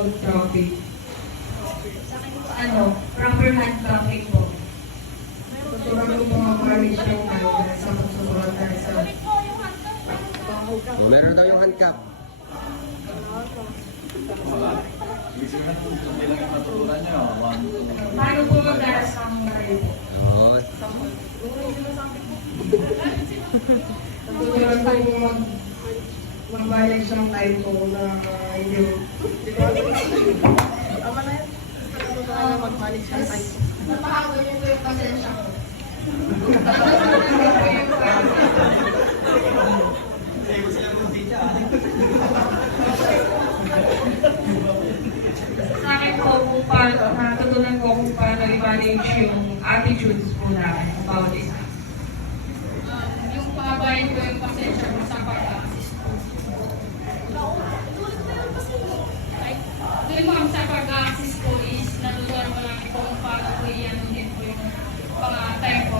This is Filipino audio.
mode traffic. Ano, proper hand traffic po. Tutulungan ko mga college yung sa pagsusulat tayo sa... Oh, meron daw yung handcuff. Paano po mag-aras ng tayo? Oo. Tutulungan ko mag-manage ng time ko na hindi... mag-manage ng time. Napakagal mo po yung pasensya ko. Sa akin po, kung paano, natutunan ko kung paano i-manage yung attitudes po namin about isa. Yung pabayin ko yung pasensya ko sa pag-assist ko. Yung mga sa pag-assist ko is natutunan ko lang kung paano ko i-anuhin ko yung mga time ko.